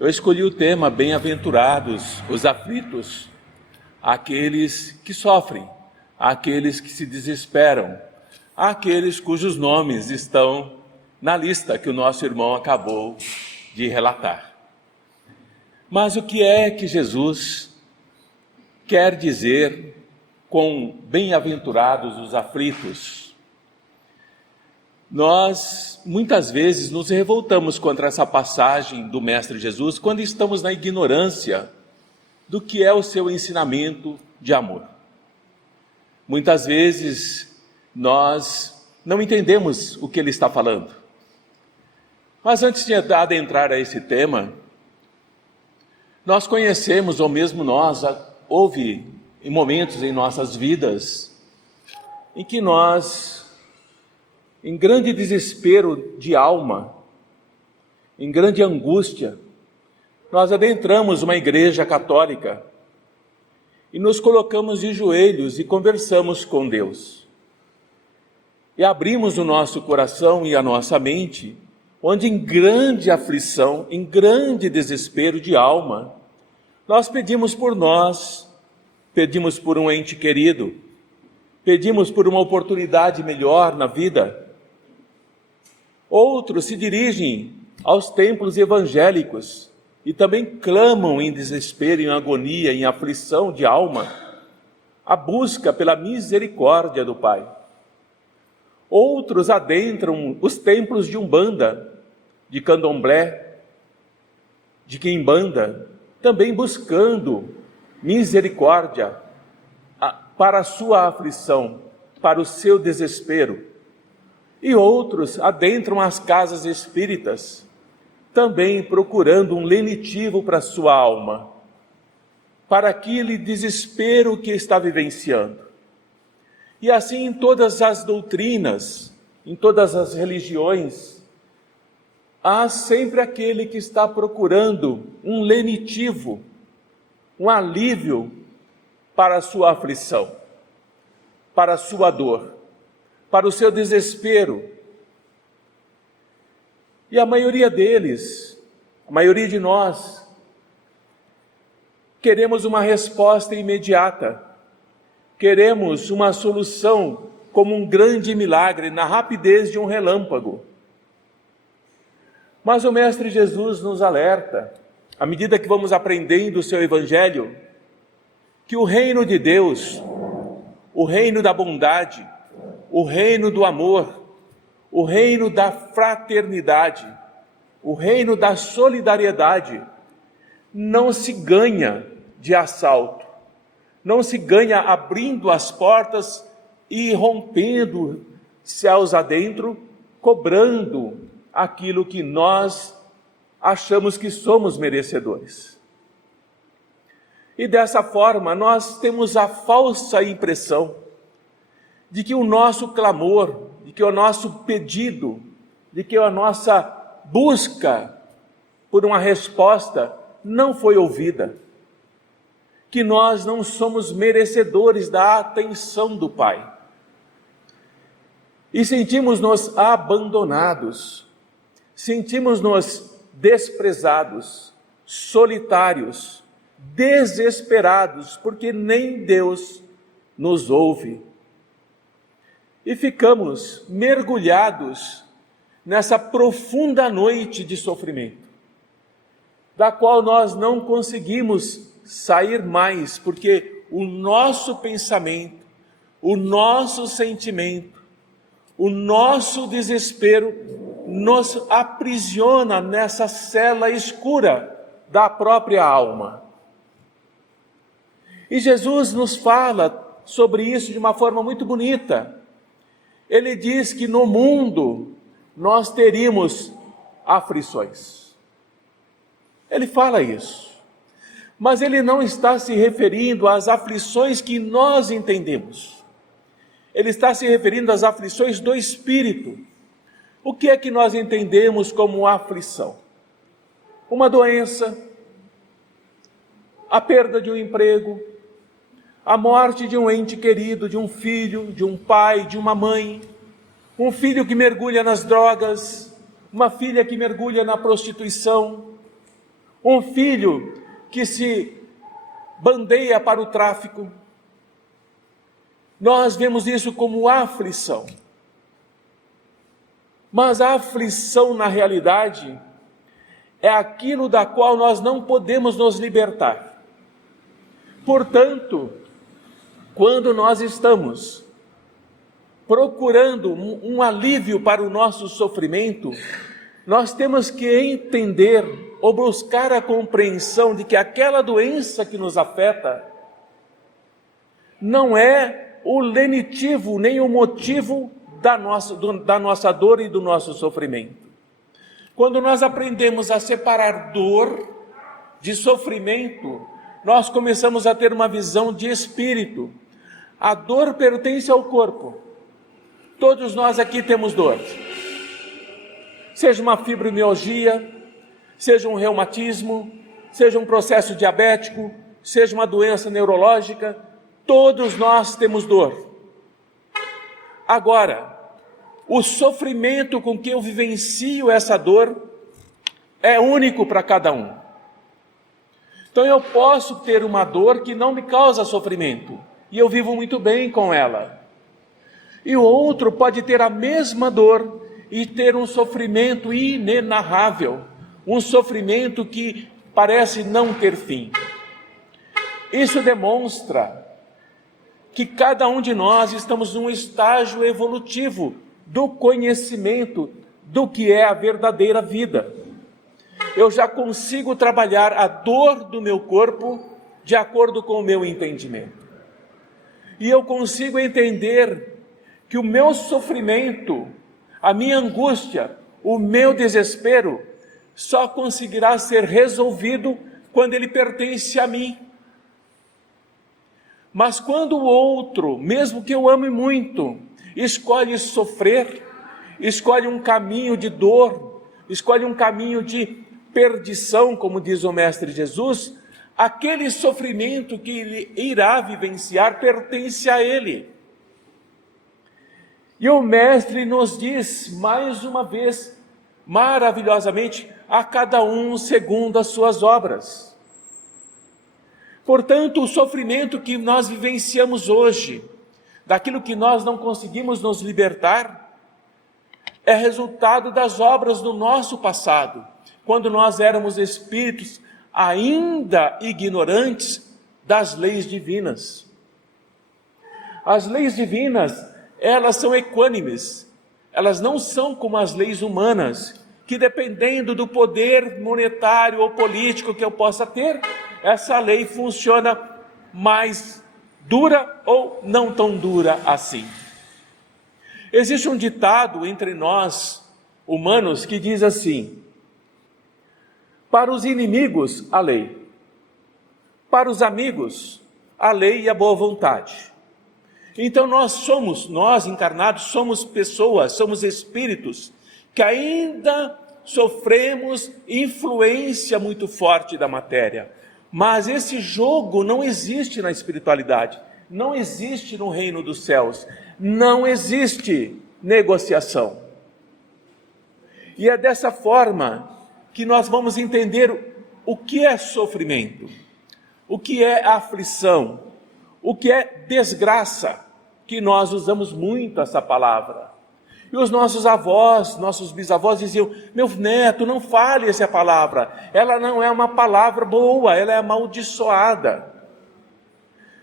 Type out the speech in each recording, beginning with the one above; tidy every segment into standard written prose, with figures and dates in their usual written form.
Eu escolhi o tema Bem-aventurados os aflitos, aqueles que sofrem, aqueles que se desesperam, aqueles cujos nomes estão na lista que o nosso irmão acabou de relatar. Mas o que é que Jesus quer dizer com bem-aventurados os aflitos? Nós, muitas vezes, nos revoltamos contra essa passagem do Mestre Jesus quando estamos na ignorância do que é o seu ensinamento de amor. Muitas vezes, nós não entendemos o que ele está falando. Mas antes de adentrar a esse tema, nós conhecemos, ou mesmo nós, houve momentos em nossas vidas em que nós, em grande desespero de alma, em grande angústia, nós adentramos uma igreja católica e nos colocamos de joelhos e conversamos com Deus. E abrimos o nosso coração e a nossa mente, onde em grande aflição, em grande desespero de alma, nós pedimos por nós, pedimos por um ente querido, pedimos por uma oportunidade melhor na vida. Outros se dirigem aos templos evangélicos e também clamam em desespero, em agonia, em aflição de alma, a busca pela misericórdia do Pai. Outros adentram os templos de Umbanda, de Candomblé, de Quimbanda, também buscando misericórdia para a sua aflição, para o seu desespero. E outros adentram as casas espíritas, também procurando um lenitivo para a sua alma, para aquele desespero que está vivenciando. E assim em todas as doutrinas, em todas as religiões, há sempre aquele que está procurando um lenitivo, um alívio para a sua aflição, para a sua dor, para o seu desespero. E a maioria deles, a maioria de nós, queremos uma resposta imediata, queremos uma solução como um grande milagre, na rapidez de um relâmpago. Mas o Mestre Jesus nos alerta, à medida que vamos aprendendo o seu Evangelho, que o reino de Deus, o reino da bondade, o reino do amor, o reino da fraternidade, o reino da solidariedade, não se ganha de assalto, não se ganha abrindo as portas e rompendo céus adentro, cobrando aquilo que nós achamos que somos merecedores. E dessa forma nós temos a falsa impressão de que o nosso clamor, de que o nosso pedido, de que a nossa busca por uma resposta não foi ouvida, que nós não somos merecedores da atenção do Pai. E sentimos-nos abandonados, sentimos-nos desprezados, solitários, desesperados, porque nem Deus nos ouve. E ficamos mergulhados nessa profunda noite de sofrimento, da qual nós não conseguimos sair mais, porque o nosso pensamento, o nosso sentimento, o nosso desespero nos aprisiona nessa cela escura da própria alma. E Jesus nos fala sobre isso de uma forma muito bonita. Ele diz que no mundo nós teríamos aflições. Ele fala isso. Mas ele não está se referindo às aflições que nós entendemos. Ele está se referindo às aflições do Espírito. O que é que nós entendemos como aflição? Uma doença, a perda de um emprego, a morte de um ente querido, de um filho, de um pai, de uma mãe, um filho que mergulha nas drogas, uma filha que mergulha na prostituição, um filho que se bandeia para o tráfico. Nós vemos isso como aflição. Mas a aflição, na realidade, é aquilo da qual nós não podemos nos libertar. Portanto, quando nós estamos procurando um alívio para o nosso sofrimento, nós temos que entender ou buscar a compreensão de que aquela doença que nos afeta não é o lenitivo nem o motivo da nossa dor e do nosso sofrimento. Quando nós aprendemos a separar dor de sofrimento, nós começamos a ter uma visão de espírito. A dor pertence ao corpo. Todos nós aqui temos dor. Seja uma fibromialgia, seja um reumatismo, seja um processo diabético, seja uma doença neurológica, todos nós temos dor. Agora, o sofrimento com que eu vivencio essa dor é único para cada um. Então eu posso ter uma dor que não me causa sofrimento, e eu vivo muito bem com ela. E o outro pode ter a mesma dor e ter um sofrimento inenarrável, um sofrimento que parece não ter fim. Isso demonstra que cada um de nós estamos num estágio evolutivo do conhecimento do que é a verdadeira vida. Eu já consigo trabalhar a dor do meu corpo de acordo com o meu entendimento. E eu consigo entender que o meu sofrimento, a minha angústia, o meu desespero, só conseguirá ser resolvido quando ele pertence a mim. Mas quando o outro, mesmo que eu ame muito, escolhe sofrer, escolhe um caminho de dor, escolhe um caminho de perdição, como diz o Mestre Jesus, aquele sofrimento que ele irá vivenciar pertence a ele. E o Mestre nos diz, mais uma vez, maravilhosamente, a cada um segundo as suas obras. Portanto, o sofrimento que nós vivenciamos hoje, daquilo que nós não conseguimos nos libertar, é resultado das obras do nosso passado, quando nós éramos espíritos ainda ignorantes das leis divinas. As leis divinas, elas são equânimes, elas não são como as leis humanas, que dependendo do poder monetário ou político que eu possa ter, essa lei funciona mais dura ou não tão dura assim. Existe um ditado entre nós, humanos, que diz assim: para os inimigos, a lei. Para os amigos, a lei e a boa vontade. Então nós encarnados, somos pessoas, somos espíritos, que ainda sofremos influência muito forte da matéria. Mas esse jogo não existe na espiritualidade, não existe no reino dos céus, não existe negociação. E é dessa forma que nós vamos entender o que é sofrimento, o que é aflição, o que é desgraça, que nós usamos muito essa palavra. E os nossos avós, nossos bisavós diziam: meu neto, não fale essa palavra, ela não é uma palavra boa, ela é amaldiçoada.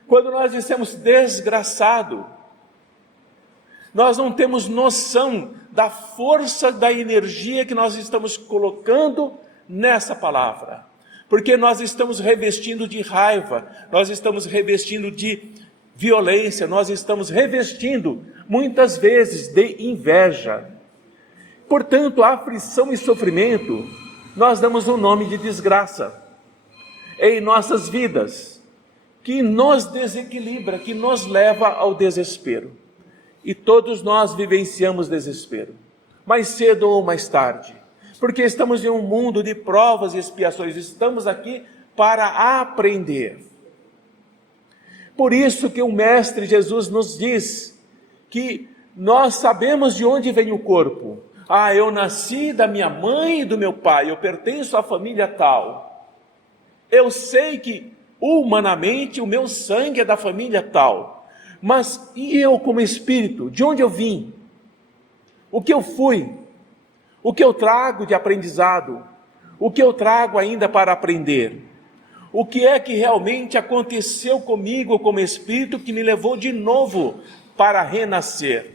Quando nós dissemos desgraçado, nós não temos noção da força, da energia que nós estamos colocando nessa palavra, porque nós estamos revestindo de raiva, nós estamos revestindo de violência, nós estamos revestindo muitas vezes de inveja. Portanto, a aflição e sofrimento, nós damos um nome de desgraça em nossas vidas, que nos desequilibra, que nos leva ao desespero. E todos nós vivenciamos desespero, mais cedo ou mais tarde, porque estamos em um mundo de provas e expiações, estamos aqui para aprender. Por isso que o Mestre Jesus nos diz que nós sabemos de onde vem o corpo. Eu nasci da minha mãe e do meu pai, eu pertenço à família tal. Eu sei que humanamente o meu sangue é da família tal, mas e eu como espírito? De onde eu vim? O que eu fui? O que eu trago de aprendizado? O que eu trago ainda para aprender? O que é que realmente aconteceu comigo como espírito que me levou de novo para renascer?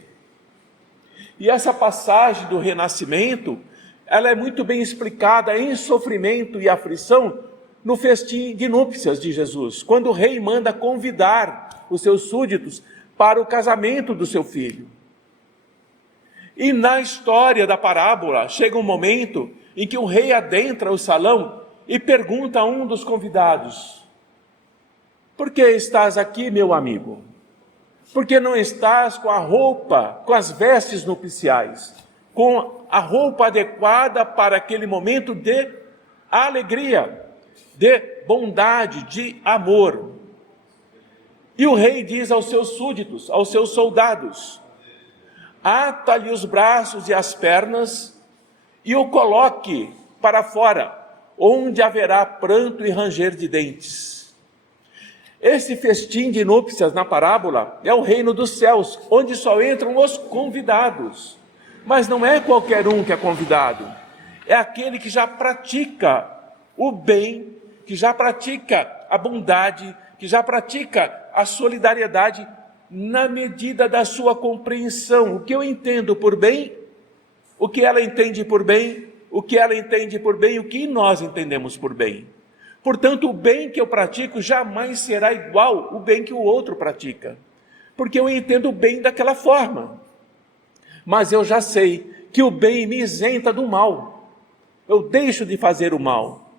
E essa passagem do renascimento, ela é muito bem explicada em sofrimento e aflição no festim de núpcias de Jesus, quando o rei manda convidar os seus súditos para o casamento do seu filho. E na história da parábola, chega um momento em que o rei adentra o salão e pergunta a um dos convidados: por que estás aqui, meu amigo? Por que não estás com a roupa, com as vestes nupciais, com a roupa adequada para aquele momento de alegria, de bondade, de amor? E o rei diz aos seus súditos, aos seus soldados: ata-lhe os braços e as pernas e o coloque para fora, onde haverá pranto e ranger de dentes. Esse festim de núpcias na parábola é o reino dos céus, onde só entram os convidados. Mas não é qualquer um que é convidado, é aquele que já pratica o bem, que já pratica a bondade, que já pratica a solidariedade na medida da sua compreensão. O que eu entendo por bem, o que ela entende por bem, o que ela entende por bem, o que nós entendemos por bem. Portanto, o bem que eu pratico jamais será igual ao bem que o outro pratica, porque eu entendo o bem daquela forma. Mas eu já sei que o bem me isenta do mal. Eu deixo de fazer o mal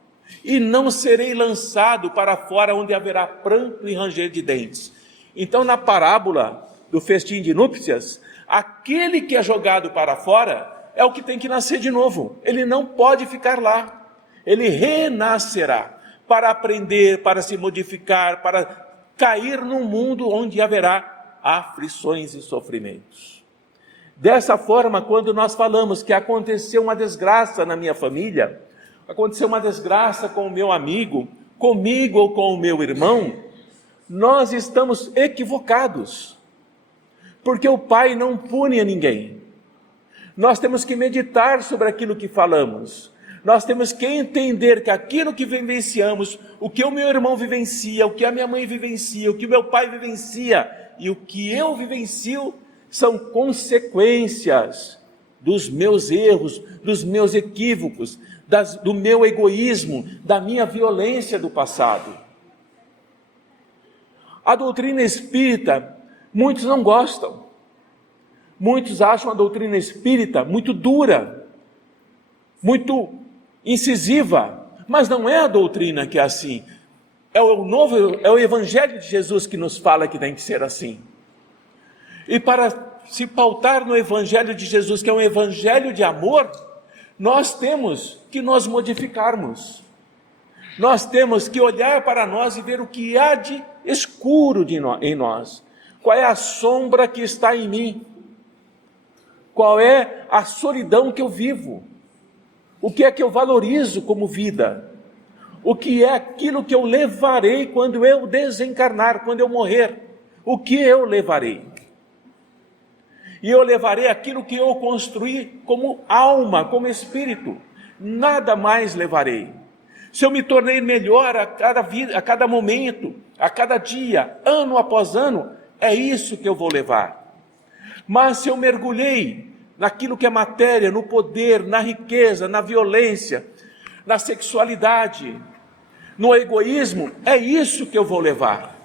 e não serei lançado para fora, onde haverá pranto e ranger de dentes. Então, na parábola do festim de núpcias, aquele que é jogado para fora é o que tem que nascer de novo. Ele não pode ficar lá. Ele renascerá para aprender, para se modificar, para cair num mundo onde haverá aflições e sofrimentos. Dessa forma, quando nós falamos que aconteceu uma desgraça na minha família, aconteceu uma desgraça com o meu amigo, comigo ou com o meu irmão, nós estamos equivocados, porque o Pai não pune a ninguém. Nós temos que meditar sobre aquilo que falamos. Nós temos que entender que aquilo que vivenciamos, o que o meu irmão vivencia, o que a minha mãe vivencia, o que o meu pai vivencia e o que eu vivencio, são consequências dos meus erros, dos meus equívocos, do meu egoísmo, da minha violência do passado. A doutrina espírita, muitos não gostam. Muitos acham a doutrina espírita muito dura, muito incisiva, mas não é a doutrina que é assim. É o Evangelho de Jesus que nos fala que tem que ser assim. E para se pautar no Evangelho de Jesus, que é um Evangelho de amor, nós temos que nos modificarmos. Nós temos que olhar para nós e ver o que há de escuro em nós. Qual é a sombra que está em mim? Qual é a solidão que eu vivo? O que é que eu valorizo como vida? O que é aquilo que eu levarei quando eu desencarnar, quando eu morrer? O que eu levarei? E eu levarei aquilo que eu construí como alma, como espírito. Nada mais levarei. Se eu me tornei melhor a cada momento, a cada dia, ano após ano, é isso que eu vou levar. Mas se eu mergulhei naquilo que é matéria, no poder, na riqueza, na violência, na sexualidade, no egoísmo, é isso que eu vou levar.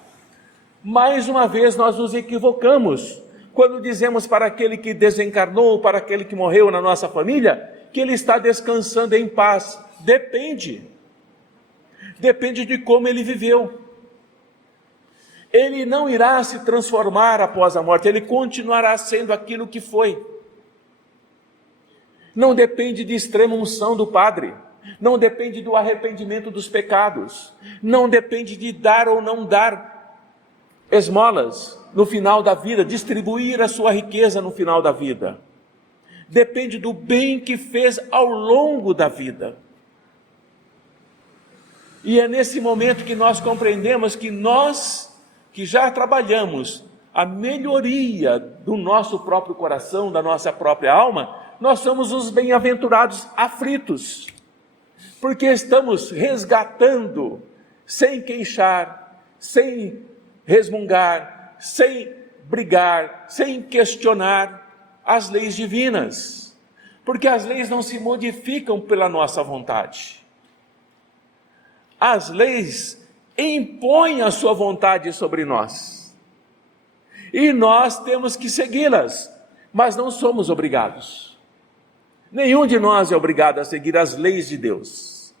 Mais uma vez nós nos equivocamos quando dizemos para aquele que desencarnou, para aquele que morreu na nossa família, que ele está descansando em paz. Depende de como ele viveu. Ele não irá se transformar após a morte, ele continuará sendo aquilo que foi. Não depende de extrema unção do padre, não depende do arrependimento dos pecados, não depende de dar ou não dar esmolas no final da vida, distribuir a sua riqueza no final da vida. Depende do bem que fez ao longo da vida. E é nesse momento que nós compreendemos que nós, que já trabalhamos a melhoria do nosso próprio coração, da nossa própria alma, nós somos os bem-aventurados aflitos, porque estamos resgatando, sem queixar, sem resmungar, sem brigar, sem questionar as leis divinas, porque as leis não se modificam pela nossa vontade. As leis impõem a sua vontade sobre nós, e nós temos que segui-las, mas não somos obrigados. Nenhum de nós é obrigado a seguir as leis de Deus,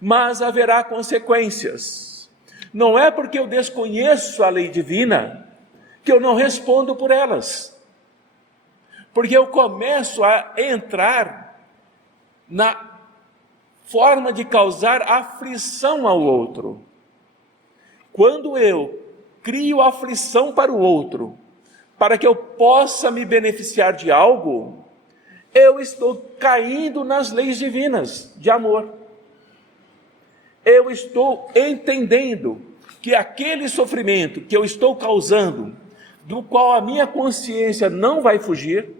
mas haverá consequências. Não é porque eu desconheço a lei divina que eu não respondo por elas, porque eu começo a entrar na forma de causar aflição ao outro. Quando eu crio aflição para o outro, para que eu possa me beneficiar de algo, eu estou caindo nas leis divinas de amor. Eu estou entendendo que aquele sofrimento que eu estou causando, do qual a minha consciência não vai fugir,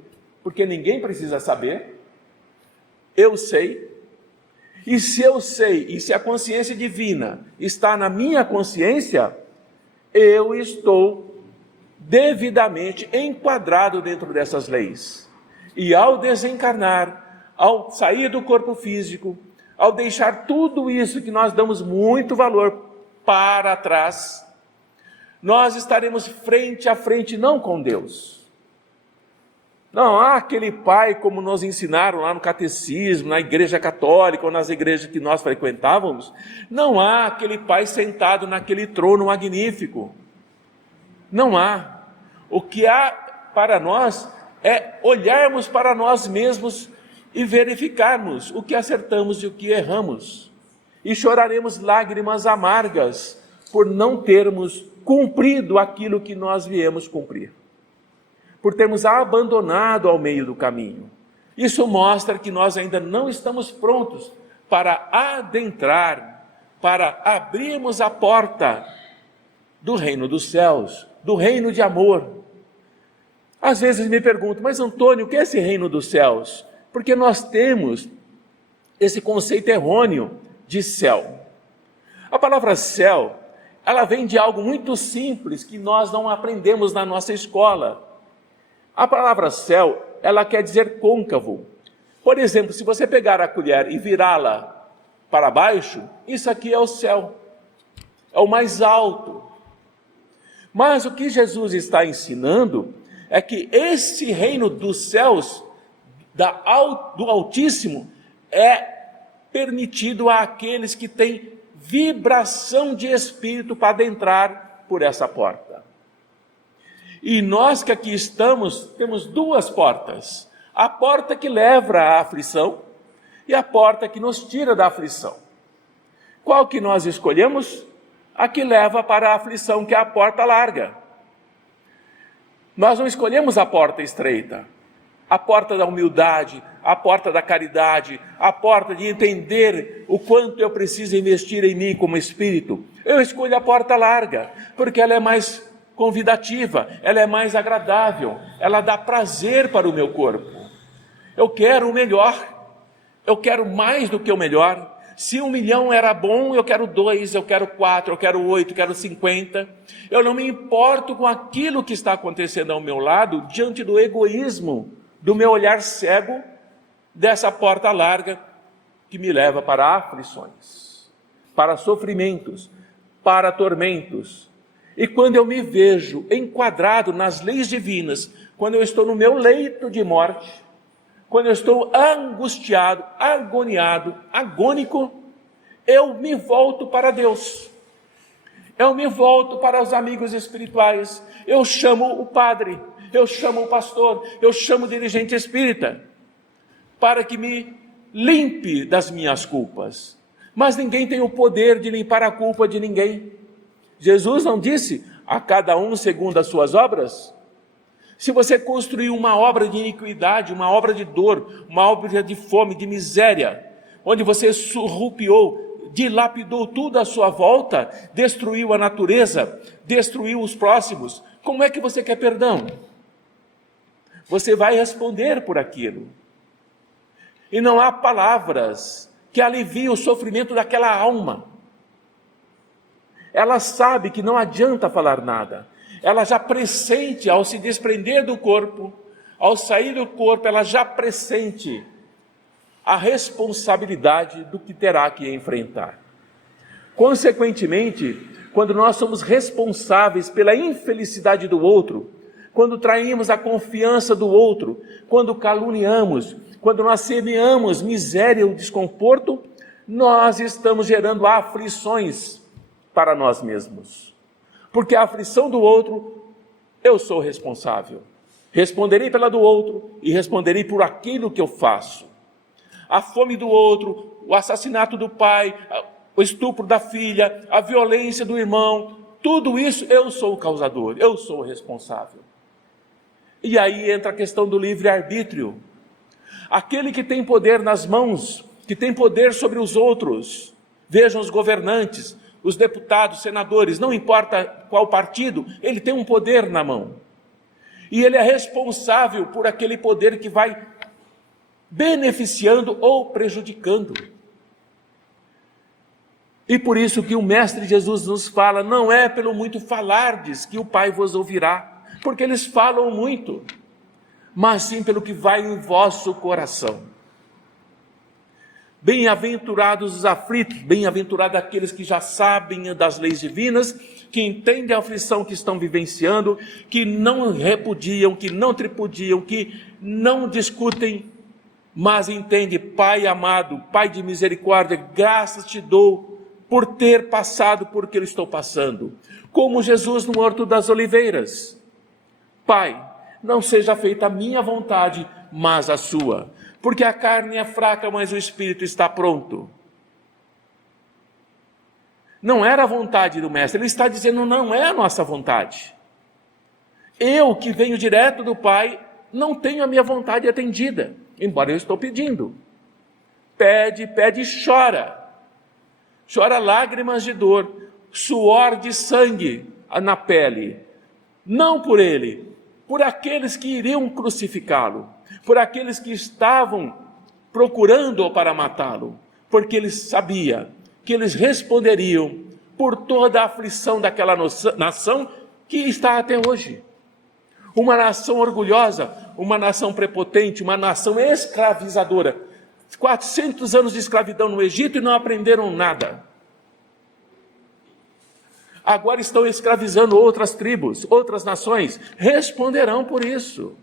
porque ninguém precisa saber, eu sei, e se eu sei, e se a consciência divina está na minha consciência, eu estou devidamente enquadrado dentro dessas leis. E ao desencarnar, ao sair do corpo físico, ao deixar tudo isso que nós damos muito valor para trás, nós estaremos frente a frente, não com Deus. Não há aquele pai, como nos ensinaram lá no catecismo, na igreja católica ou nas igrejas que nós frequentávamos, não há aquele pai sentado naquele trono magnífico. Não há. O que há para nós é olharmos para nós mesmos e verificarmos o que acertamos e o que erramos. E choraremos lágrimas amargas por não termos cumprido aquilo que nós viemos cumprir, por termos abandonado ao meio do caminho. Isso mostra que nós ainda não estamos prontos para adentrar, para abrirmos a porta do reino dos céus, do reino de amor. Às vezes me pergunto, mas Antônio, o que é esse reino dos céus? Porque nós temos esse conceito errôneo de céu. A palavra céu, ela vem de algo muito simples que nós não aprendemos na nossa escola. A palavra céu, ela quer dizer côncavo. Por exemplo, se você pegar a colher e virá-la para baixo, isso aqui é o céu, é o mais alto. Mas o que Jesus está ensinando é que esse reino dos céus, do Altíssimo, é permitido àqueles que têm vibração de espírito para adentrar por essa porta. E nós que aqui estamos, temos duas portas. A porta que leva à aflição e a porta que nos tira da aflição. Qual que nós escolhemos? A que leva para a aflição, que é a porta larga. Nós não escolhemos a porta estreita, a porta da humildade, a porta da caridade, a porta de entender o quanto eu preciso investir em mim como espírito. Eu escolho a porta larga, porque ela é mais convidativa, ela é mais agradável, ela dá prazer para o meu corpo. Eu quero o melhor, eu quero mais do que o melhor. Se 1 milhão era bom, eu quero 2, eu quero 4, eu quero 8, eu quero 50. Eu não me importo com aquilo que está acontecendo ao meu lado, diante do egoísmo, do meu olhar cego, dessa porta larga que me leva para aflições, para sofrimentos, para tormentos. E quando eu me vejo enquadrado nas leis divinas, quando eu estou no meu leito de morte, quando eu estou angustiado, agoniado, agônico, eu me volto para Deus. Eu me volto para os amigos espirituais. Eu chamo o padre, eu chamo o pastor, eu chamo o dirigente espírita, para que me limpe das minhas culpas. Mas ninguém tem o poder de limpar a culpa de ninguém. Jesus não disse a cada um segundo as suas obras? Se você construiu uma obra de iniquidade, uma obra de dor, uma obra de fome, de miséria, onde você surrupiou, dilapidou tudo à sua volta, destruiu a natureza, destruiu os próximos. Como é que você quer perdão? Você vai responder por aquilo. E não há palavras que aliviem o sofrimento daquela alma. Ela sabe que não adianta falar nada. Ela já pressente, ao se desprender do corpo, ao sair do corpo, ela já pressente a responsabilidade do que terá que enfrentar. Consequentemente, quando nós somos responsáveis pela infelicidade do outro, quando traímos a confiança do outro, quando caluniamos, quando nós semeamos miséria ou desconforto, nós estamos gerando aflições para nós mesmos. Porque a aflição do outro, eu sou responsável. Responderei pela do outro e responderei por aquilo que eu faço. A fome do outro, o assassinato do pai, o estupro da filha, a violência do irmão, tudo isso eu sou o causador, eu sou o responsável. E aí entra a questão do livre-arbítrio. Aquele que tem poder nas mãos, que tem poder sobre os outros, vejam os governantes, os deputados, senadores, não importa qual partido, ele tem um poder na mão. E ele é responsável por aquele poder que vai beneficiando ou prejudicando. E por isso que o Mestre Jesus nos fala, não é pelo muito falardes que o Pai vos ouvirá, porque eles falam muito, mas sim pelo que vai em vosso coração. Bem-aventurados os aflitos, bem-aventurados aqueles que já sabem das leis divinas, que entendem a aflição que estão vivenciando, que não repudiam, que não tripudiam, que não discutem, mas entendem, Pai amado, Pai de misericórdia, graças te dou por ter passado por que eu estou passando. Como Jesus no Horto das Oliveiras. Pai, não seja feita a minha vontade, mas a sua. Porque a carne é fraca, mas o espírito está pronto. Não era a vontade do Mestre, ele está dizendo, não é a nossa vontade. Eu, que venho direto do Pai, não tenho a minha vontade atendida, embora eu estou pedindo. Pede, pede e chora. Chora lágrimas de dor, suor de sangue na pele. Não por ele, por aqueles que iriam crucificá-lo, por aqueles que estavam procurando-o para matá-lo, porque ele sabia que eles responderiam por toda a aflição daquela nação que está até hoje. Uma nação orgulhosa, uma nação prepotente, uma nação escravizadora. 400 anos de escravidão no Egito e não aprenderam nada. Agora estão escravizando outras tribos, outras nações, responderão por isso.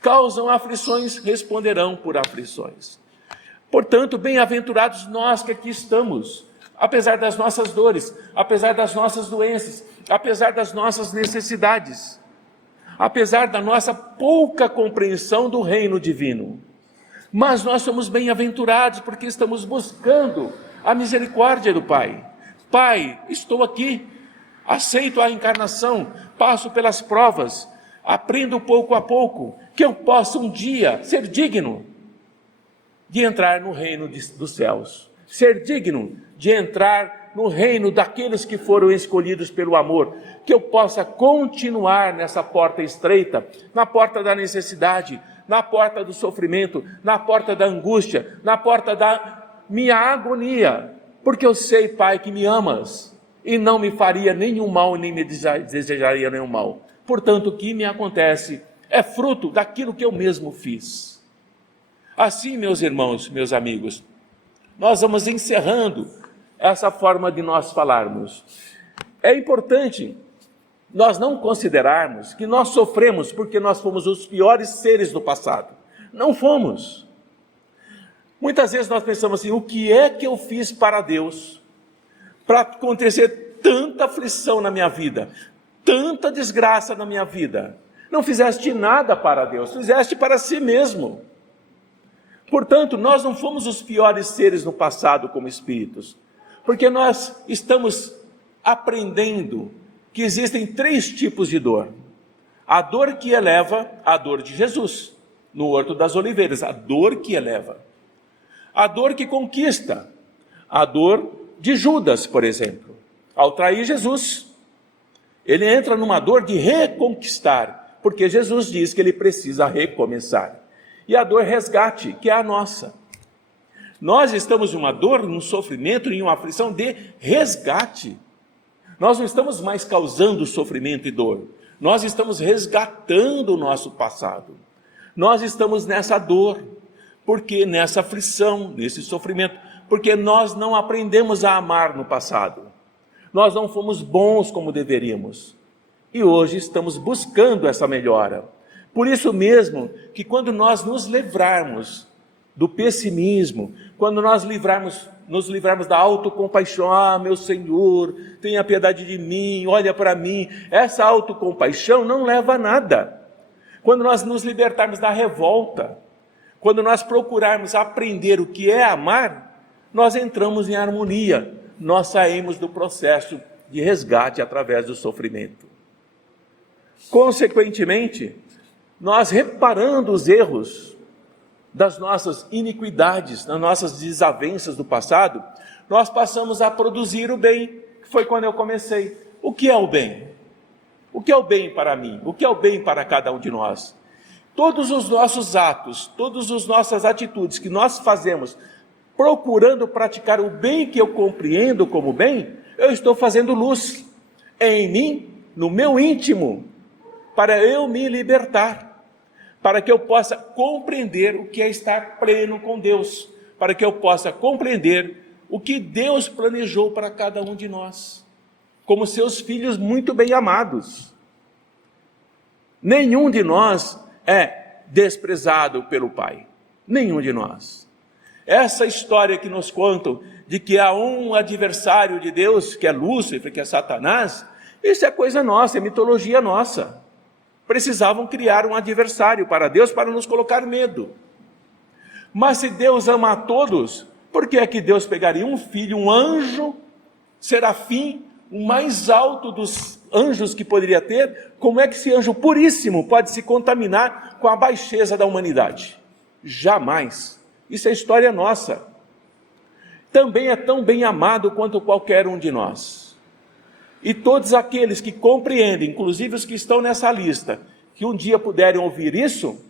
Causam aflições, responderão por aflições. Portanto, bem-aventurados nós que aqui estamos, apesar das nossas dores, apesar das nossas doenças, apesar das nossas necessidades, apesar da nossa pouca compreensão do reino divino. Mas nós somos bem-aventurados porque estamos buscando a misericórdia do Pai. Pai, estou aqui, aceito a encarnação, passo pelas provas, aprendo pouco a pouco, que eu possa um dia ser digno de entrar no reino dos céus, ser digno de entrar no reino daqueles que foram escolhidos pelo amor, que eu possa continuar nessa porta estreita, na porta da necessidade, na porta do sofrimento, na porta da angústia, na porta da minha agonia, porque eu sei, Pai, que me amas e não me faria nenhum mal, nem me desejaria nenhum mal. Portanto, o que me acontece é fruto daquilo que eu mesmo fiz. Assim, meus irmãos, meus amigos, nós vamos encerrando essa forma de nós falarmos. É importante nós não considerarmos que nós sofremos porque nós fomos os piores seres do passado. Não fomos. Muitas vezes nós pensamos assim, o que é que eu fiz para Deus para acontecer tanta aflição na minha vida, tanta desgraça na minha vida? Não fizeste nada para Deus, fizeste para si mesmo. Portanto, nós não fomos os piores seres no passado como espíritos, porque nós estamos aprendendo que existem 3 tipos de dor. A dor que eleva, a dor de Jesus, no Horto das Oliveiras, a dor que eleva. A dor que conquista, a dor de Judas, por exemplo. Ao trair Jesus, ele entra numa dor de reconquistar, porque Jesus diz que ele precisa recomeçar. E a dor resgate, que é a nossa. Nós estamos em uma dor, num sofrimento, em uma aflição de resgate. Nós não estamos mais causando sofrimento e dor. Nós estamos resgatando o nosso passado. Nós estamos nessa dor, porque nessa aflição, nesse sofrimento, porque nós não aprendemos a amar no passado. Nós não fomos bons como deveríamos. E hoje estamos buscando essa melhora. Por isso mesmo que quando nós nos livrarmos do pessimismo, quando nós nos livrarmos da autocompaixão, meu Senhor, tenha piedade de mim, olha para mim, essa autocompaixão não leva a nada. Quando nós nos libertarmos da revolta, quando nós procurarmos aprender o que é amar, nós entramos em harmonia, nós saímos do processo de resgate através do sofrimento. Consequentemente, nós reparando os erros das nossas iniquidades, das nossas desavenças do passado, nós passamos a produzir o bem, que foi quando eu comecei. O que é o bem? O que é o bem para mim? O que é o bem para cada um de nós? Todos os nossos atos, todas as nossas atitudes que nós fazemos, procurando praticar o bem que eu compreendo como bem, eu estou fazendo luz em mim, no meu íntimo, para eu me libertar, para que eu possa compreender o que é estar pleno com Deus, para que eu possa compreender o que Deus planejou para cada um de nós, como seus filhos muito bem amados. Nenhum de nós é desprezado pelo Pai, nenhum de nós. Essa história que nos contam de que há um adversário de Deus, que é Lúcifer, que é Satanás, isso é coisa nossa, é mitologia nossa. Precisavam criar um adversário para Deus para nos colocar medo. Mas se Deus ama a todos, por que é que Deus pegaria um filho, um anjo, serafim, o mais alto dos anjos que poderia ter? Como é que esse anjo puríssimo pode se contaminar com a baixeza da humanidade? Jamais. Isso é história nossa. Também é tão bem amado quanto qualquer um de nós. E todos aqueles que compreendem, inclusive os que estão nessa lista, que um dia puderem ouvir isso,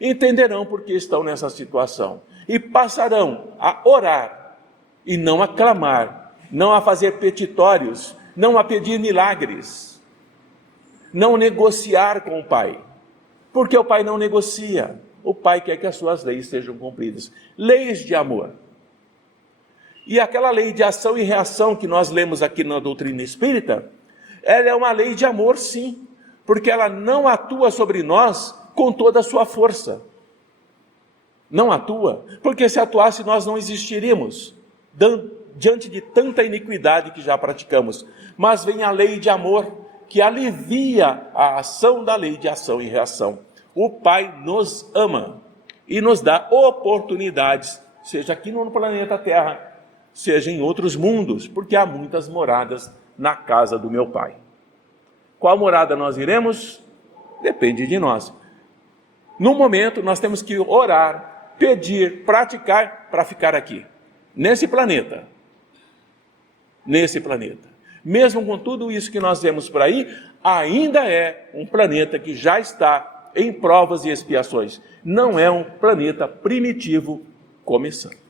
entenderão por que estão nessa situação. E passarão a orar, e não a clamar, não a fazer petitórios, não a pedir milagres, não negociar com o Pai. Porque o Pai não negocia. O Pai quer que as suas leis sejam cumpridas. Leis de amor. E aquela lei de ação e reação que nós lemos aqui na doutrina espírita, ela é uma lei de amor, sim, porque ela não atua sobre nós com toda a sua força. Não atua, porque se atuasse nós não existiríamos, diante de tanta iniquidade que já praticamos. Mas vem a lei de amor, que alivia a ação da lei de ação e reação. O Pai nos ama e nos dá oportunidades, seja aqui no planeta Terra, seja em outros mundos, porque há muitas moradas na casa do meu Pai. Qual morada nós iremos? Depende de nós. No momento, nós temos que orar, pedir, praticar para ficar aqui, nesse planeta. Nesse planeta. Mesmo com tudo isso que nós vemos por aí, ainda é um planeta que já está em provas e expiações. Não é um planeta primitivo começando.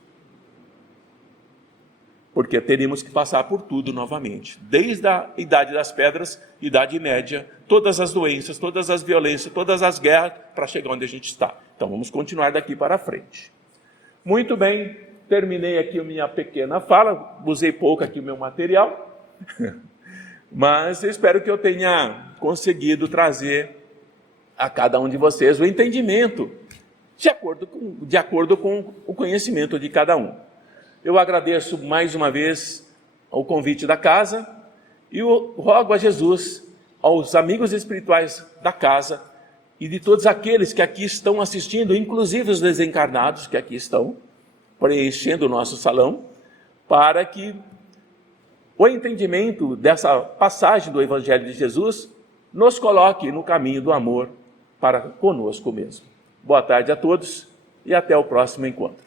Porque teríamos que passar por tudo novamente, desde a Idade das Pedras, Idade Média, todas as doenças, todas as violências, todas as guerras, para chegar onde a gente está. Então vamos continuar daqui para frente. Muito bem, terminei aqui a minha pequena fala, usei pouco aqui o meu material, mas eu espero que eu tenha conseguido trazer a cada um de vocês o entendimento, de acordo com o conhecimento de cada um. Eu agradeço mais uma vez o convite da casa e eu rogo a Jesus, aos amigos espirituais da casa e de todos aqueles que aqui estão assistindo, inclusive os desencarnados que aqui estão, preenchendo o nosso salão, para que o entendimento dessa passagem do Evangelho de Jesus nos coloque no caminho do amor para conosco mesmo. Boa tarde a todos e até o próximo encontro.